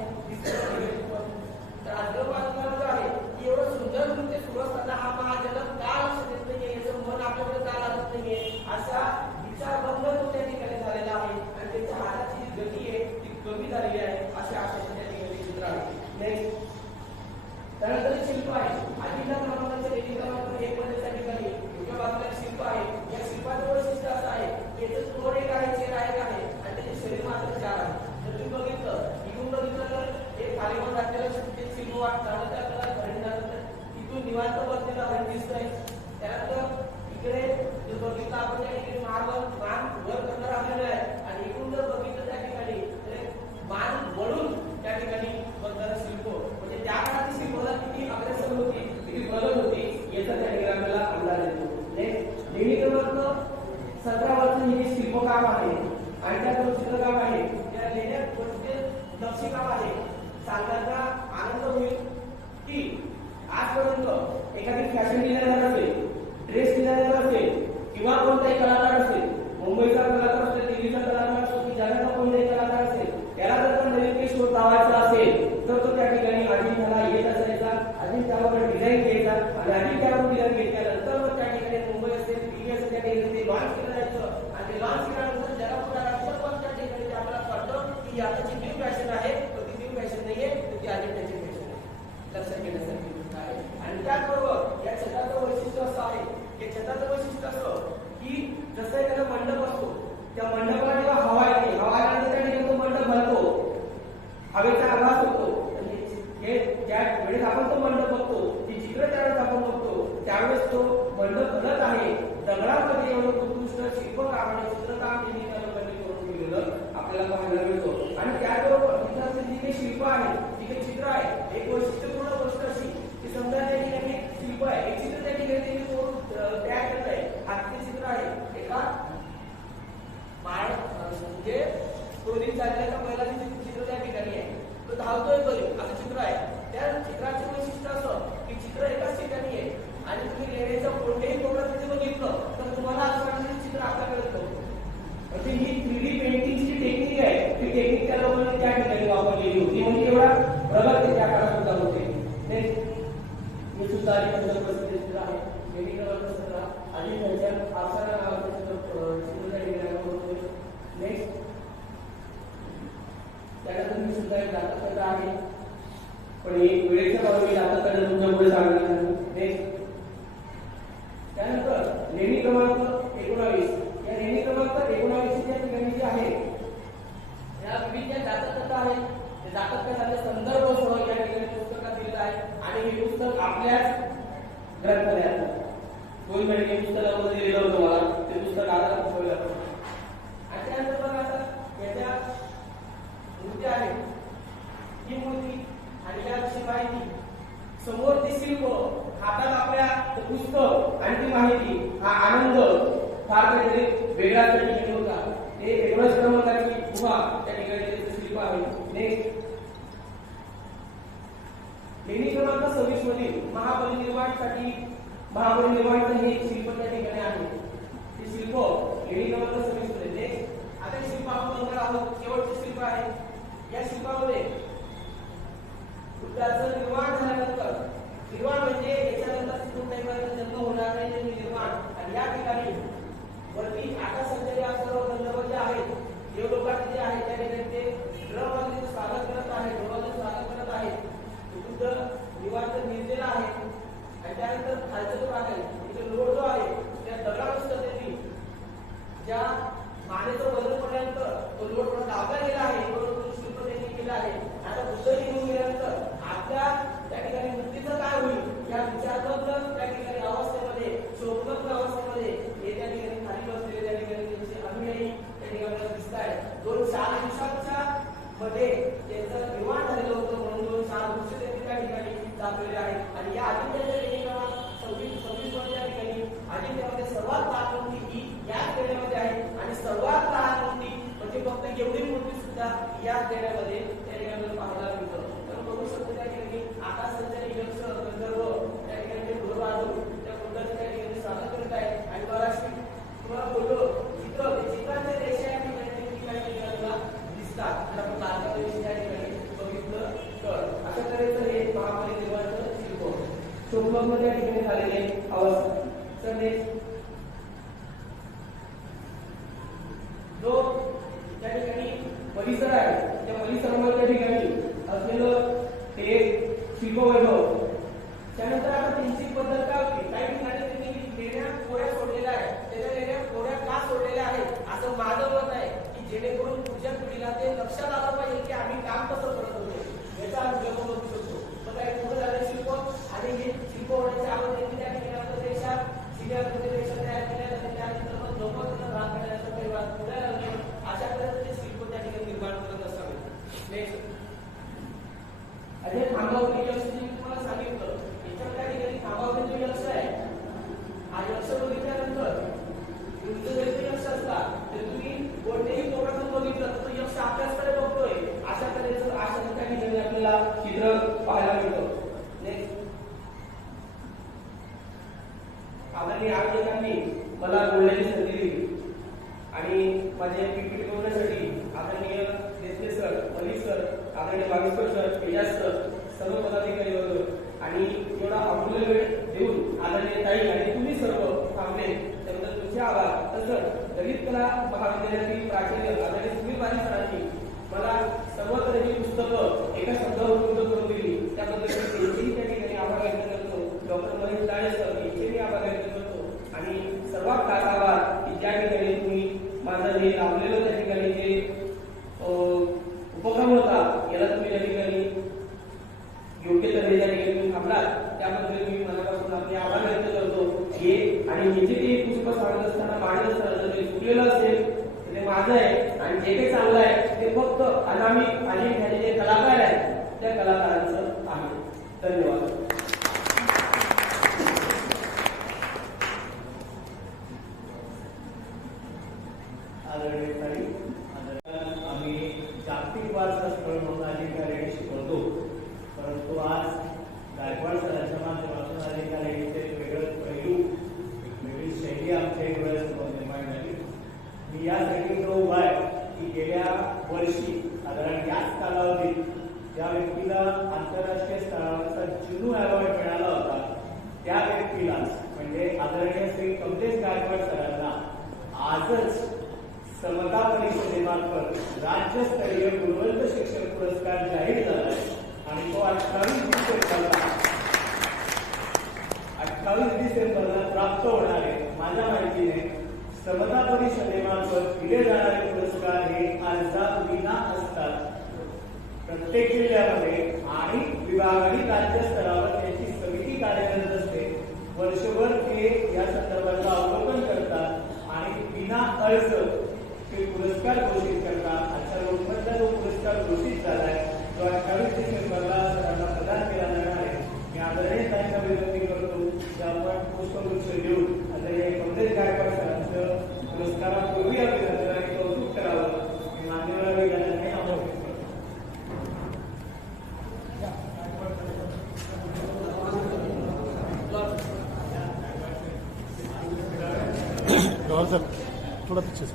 तर हा ग्रह वाचनालय आहे की एवढं सुंदर नृत्य सुरू असताना हा महाजनक का लक्ष देत नाहीये याचं मन आपल्याकडे का लागत नाहीये अशा विचारबंध तो त्या ठिकाणी झालेला आहे आणि त्याच्या हाताची जी गती आहे ती कमी झालेली आहे अशा आशेचे त्या ठिकाणी चित्र आहे नेक्स्ट त्यानंतर शिल्प आहे आधीच्या क्रमांकाच्या रेडी क्रमांक 1 मध्ये त्या ठिकाणी उजव्या बाजूला शिल्प आहे या शिल्पाचं वैशिष्ट्य असं आहे की याचं तोड एक आहे चेहरा एक आहे आणि त्याचे शरीर मात्र 4 आहे जर तुम्ही बघितलं इकडून बघितलं तर एक खालीवर घातलेलं ते शिल्प वाटतं आणि त्या आपल्याला घरी जातं इथून निवांत बसलेला हरिण दिसतंय त्यानंतर इकडे जर बघितलं आपण त्या ठिकाणी मान वर करणार आपल्याला आहे आणि इकडून जर बघितलं त्या ठिकाणी तर मान वळून त्या ठिकाणी बसणारं शिल्प म्हणजे त्या काळात शिल्पकला किती अग्रेसर होती किती प्रगत होती याचा त्या ठिकाणी आपल्याला अंदाज येतो नेक्स्ट लेणी क्रमांक 17 वरचं हे शिल्पकाम आहे आणि त्याचं चित्रकाम आहे त्या लेण्यात नक्षीकाम आहे सांगण्याचा आनंद होईल की आजपर्यंत एखादी फॅशन डिझायनर असेल ड्रेस डिझायनर असेल किंवा कोणताही कलाकार असेल मुंबईचा कलाकार असेल दिल्लीचा कलाकार असेल की जगाचा कोणताही कलाकार असेल त्याला जर का नवीन काही शोध लावायचा असेल तर तो त्या ठिकाणी आधी त्याला येत असायचा आधी त्यावर डिझाईन घ्यायचा आणि आधी त्यावर डिझाईन घेतल्यानंतर मग त्या ठिकाणी मुंबई असेल दिल्ली असेल त्या ठिकाणी ते लॉन्च केलं जायचं आणि ते लॉन्च केल्यानंतर जगापुढे पण त्या ठिकाणी आपल्याला वाटतं की आताची न्यू फॅशन आहे तर ती न्यू फॅशन नाहीये तर ती आधी त्याची फॅशन आहे लक्षात घेण्यासारखी गोष्ट आहे आणि त्याचबरोबर या छताचं वैशिष्ट्य असं आहे की छताचं वैशिष्ट्य असं की जसं एखादा मंडप असतो त्या मंडपाला जेव्हा हवा येते हवा आल्यानंतर त्या ठिकाणी तो मंडप भरतो हवेचा आभास होतो हे ज्या वेळेस आपण तो मंडप बघतो ती चित्र त्यावेळेस आपण बघतो त्यावेळेस तो मंडप बनत आहे दगडामध्ये एवढं उत्कृष्ट शिल्पकामाने चित्रकाम लोकांनी करून ठेवलेलं आपल्याला पाहायला मिळतो आणि त्याचबरोबर तिथं जी काही शिल्प आहे जी काही चित्र आहे एक वैशिष्ट्यपूर्ण गोष्ट अशी की समजा त्या ठिकाणी एक शिल्प आहे एक चित्र त्या ठिकाणी त्यांनी कोण तयार करत आहे हातचे चित्र आहे एका माळ म्हणजे क्रोधित झालेला पहिला चित्र त्या ठिकाणी आहे तो धावतोय तरी असं चित्र आहे त्या चित्राचे वैशिष्ट्य असं की चित्र एकाच ठिकाणी आहे आणि तुम्ही लेण्याच्या कोणत्याही कोपऱ्यात तिथे बघितलं तर तुम्हाला असं वाटतं चित्र आपल्याकडे येतं म्हणजे ही 3D पेंटिंगची टेक्निक आहे ती टेक्निक त्या लोकांनी त्या ठिकाणी वापरलेली होती म्हणजे एवढा प्रगत त्या काळात सुद्धा होते मी सुद्धा आधी प्रसिद्ध चित्र आहे लेणी क्रमांक 17 आधी त्यांच्या आसारा नावाचं चित्र नेक्स्ट त्यानंतर मी सुद्धा एक जातक आहे पण एक वेळेच्या बाबा मी जातक तुमच्या पुढे सांगणार नेक्स्ट त्यानंतर लेणी क्रमांक 19 या लेणी क्रमांक 19 च्या ठिकाणी जे आहे या विविध जातक आहेत ते जातकाचे संदर्भ सह या ठिकाणी पुस्तकात दिलेलं आहे आणि हे पुस्तक आपल्याच ग्रंथालयात 2 महिने पुस्तकामध्ये दिलेलं होतं मला ते पुस्तक आधारात ठेवलं आणि त्यानंतर बघा आता याच्या मूर्ती आहे ही मूर्ती आणि याची माहिती समोर ते शिल्प हातात आपल्या पुस्तक आणि ती माहिती हा आनंद फार काहीतरी वेगळा त्या ठिकाणी होता हे 19 क्रमांकाची गुहा त्या ठिकाणी शिल्प आहे नेक्स्ट लेणी क्रमांक 26 मधील महापरिनिर्वाणाचं हे शिल्प त्या ठिकाणी आहे ते शिल्प लेणी क्रमांक 26 मध्ये नेक्स्ट आता शिल्प आपण बघणार आहोत शेवटचे शिल्प आहे या शिल्पामध्ये बुद्धाचं निर्माण झाल्यानंतर निर्माण म्हणजे याच्यानंतर कुठल्याही जन्म होणार नाही ते निर्माण आणि या ठिकाणी वरती आकाशाचे या सर्व गंधर्व जे आहेत देव लोकांचे जे आहेत त्या ठिकाणी ते ग्रहामध्ये स्वागत करत आहेत देवाचं स्वागत करत आहेत बुद्ध निवांत निर्जला आहे आणि त्यानंतर खालचा जो भाग आहे तिथे लोड जो आहे त्या दगडापासून त्यांनी ज्या मानेचं वजन पडल्यानंतर तो लोड पण दाबला गेला आहे बरोबर शिल्प त्यांनी केलं आहे आता बुद्ध निघून गेल्यानंतर आपल्या त्या ठिकाणी मुक्तीचं काय होईल या विचारबद्ध त्या ठिकाणी अवस्थेमध्ये शोधबद्ध अवस्थेमध्ये हे त्या ठिकाणी खाली बसलेले त्या ठिकाणी त्यांचे अभिनयी त्या ठिकाणी आपल्याला दिसत आहे 2 4 दिवसाच्या मध्ये त्यांचं निर्माण झालेलं होतं म्हणून 2 4 दिवस त्या ठिकाणी दाखवलेले आहे आणि या अजिंक्यच्या लेणी क्रमांक 26 मध्ये या ठिकाणी अजिंक्यमध्ये सर्वात लहान मूर्ती ही याच लेण्यामध्ये आहे आणि सर्वात लहान मूर्ती म्हणजे फक्त एवढी मूर्ती सुद्धा याच लेण्यामध्ये त्या लेण्यामध्ये पाहायला मिळतं. तर बघू शकतो त्या ठिकाणी आकाश संचारी यक्ष गंधर्व त्या ठिकाणी ढोल वाजवून त्या बुद्धाचं त्या ठिकाणी स्वागत करत आहे आणि बराचशी तुम्हाला बोललो चित्रांच्या रेषा या ठिकाणी दिसतात. तर आपण लालच्या रेषा त्या ठिकाणी बघितलं तर अशा तऱ्हेचं हे महापरिनिर्वाणाचं शिल्प शोभलग्न त्या ठिकाणी झालेले अवस्था. तर नेक्स्ट जो त्या ठिकाणी परिसर आहे त्या परिसरामध्ये त्या ठिकाणी असलेलं ते शिल्पवैभव. त्यानंतर आता त्यांची पद्धत काय होती, काही ठिकाणी त्यांनी लेण्या कोऱ्या सोडलेल्या आहेत. त्याच्या लेण्या कोऱ्या का सोडलेल्या आहेत असं माझं मत आहे की जेणेकरून पुढच्या पिढीला ते लक्षात आलं पाहिजे की आम्ही काम कसं करत होतो याचा अनुभव बघू शकतो. मग काय पुढे झालं शिल्प आणि हे शिल्प होण्याच्या अगोदर त्यांनी त्या ठिकाणी देशात सिरिया देशात तयार केल्या आणि त्यानंतर मग लोकांना भाग करण्याचा परिवार पुढे लागले. अशा प्रकारचे शिल्प त्या ठिकाणी निर्माण करत असावे. नेक्स्ट अजय खांबावरी यक्ष जे तुम्हाला सांगितलं याच्यात त्या ठिकाणी खांबावरी जो यक्ष आहे हा यक्ष बघितल्यानंतर तुमचं जर ते यक्ष असला तर तुम्ही कोणत्याही कोणातून बघितलं तर तो यक्ष आपल्याकडे बघतोय अशा तऱ्हेचं अशा ठिकाणी आपल्याला चित्र पाहायला मिळतं. नेक्स्ट आदरणीय आयोजकांनी मला बोलण्याची संधी दिली आणि माझे पीपीटी बनवण्यासाठी आदरणीय देशले सर, मलिक सर, आदरणीय वागीकर सर, तेजाज सर, सर्व पदाधिकारी वर्ग आणि एवढा अमूल्य वेळ देऊन आदरणीय ताई आणि तुम्ही सर्व थांबले त्याबद्दल तुमचे आभार. तसंच दलित कला महाविद्यालयातील प्राचार्य आदरणीय सुनील पाटील सरांनी मला सर्व तऱ्हेची पुस्तकं एका शब्दावर उपलब्ध करून दिली त्याबद्दल त्यांचेही त्या ठिकाणी आभार व्यक्त करतो. डॉक्टर महेश लाळे सर यांचेही आभार व्यक्त करतो आणि सर्वात खास आभार की ज्या ठिकाणी तुम्ही माझं हे लावलेलं त्या ठिकाणी जे उपक्रम होता याला तुम्ही या ठिकाणी योग्य तऱ्हेने त्या ठिकाणी तुम्ही थांबलात त्याबद्दल मी मनापासून आपले आभार व्यक्त करतो. हे आणि हे जे काही पुस्तक सांगत असताना मांडत असताना जर ते चुकलेलं असेल तर ते माझं आहे आणि जे काही चांगलं आहे ते फक्त अनामी आणि ह्याचे जे कलाकार आहेत त्या कलाकारांचं आहे. धन्यवाद. आम्ही जागतिक वारसा स्थळ म्हणून अधिकारी शिकवतो, परंतु आज गायकवाड सरांच्या माध्यमातून अधिकाऱ्यांचे वेगळं पैलू वेगळी शैली आमच्या डोळ्यासमोर निर्माण झाली. मी यासाठी जो उभा आहे की गेल्या वर्षी साधारण याच कालावधीत ज्या व्यक्तीला आंतरराष्ट्रीय स्तरावरचा जुनू अवॉर्ड मिळाला होता त्या व्यक्तीलाच म्हणजे आदरणीय श्री कमलेश गायकवाड सरांना आजच समता परिषदेमार्फत राज्यस्तरीय गुणवंत शिक्षक पुरस्कार जाहीर झाला आणि तो 28 डिसेंबरला प्राप्त होणार आहे. माझ्या माहितीने समता परिषदेमार्फत दिले जाणारे पुरस्कार हे अर्जाविना असतात. प्रत्येक जिल्ह्यामध्ये आणि विभाग आणि राज्यस्तरावर त्यांची समिती कार्यरत असते. वर्षभर ते या संदर्भाचं अवलोकन करतात आणि विना अर्ज ते पुरस्कार घोषित करतात. आजच्या लोकमतला जो पुरस्कार घोषित झालाय तो 28 डिसेंबरला सरांना प्रदान केला जाणार आहे. मी आदरणीय त्यांना विनंती करतो की आपण पुष्पगुच्छ देऊन आदरणीय कमलेश गायकवाड सरांचं पुरस्कारापूर्वी अभिनंदन आणि कौतुक करावं मी मान्यवर विधानाने आमंत्रित करतो. सर थोड़ा पीछे से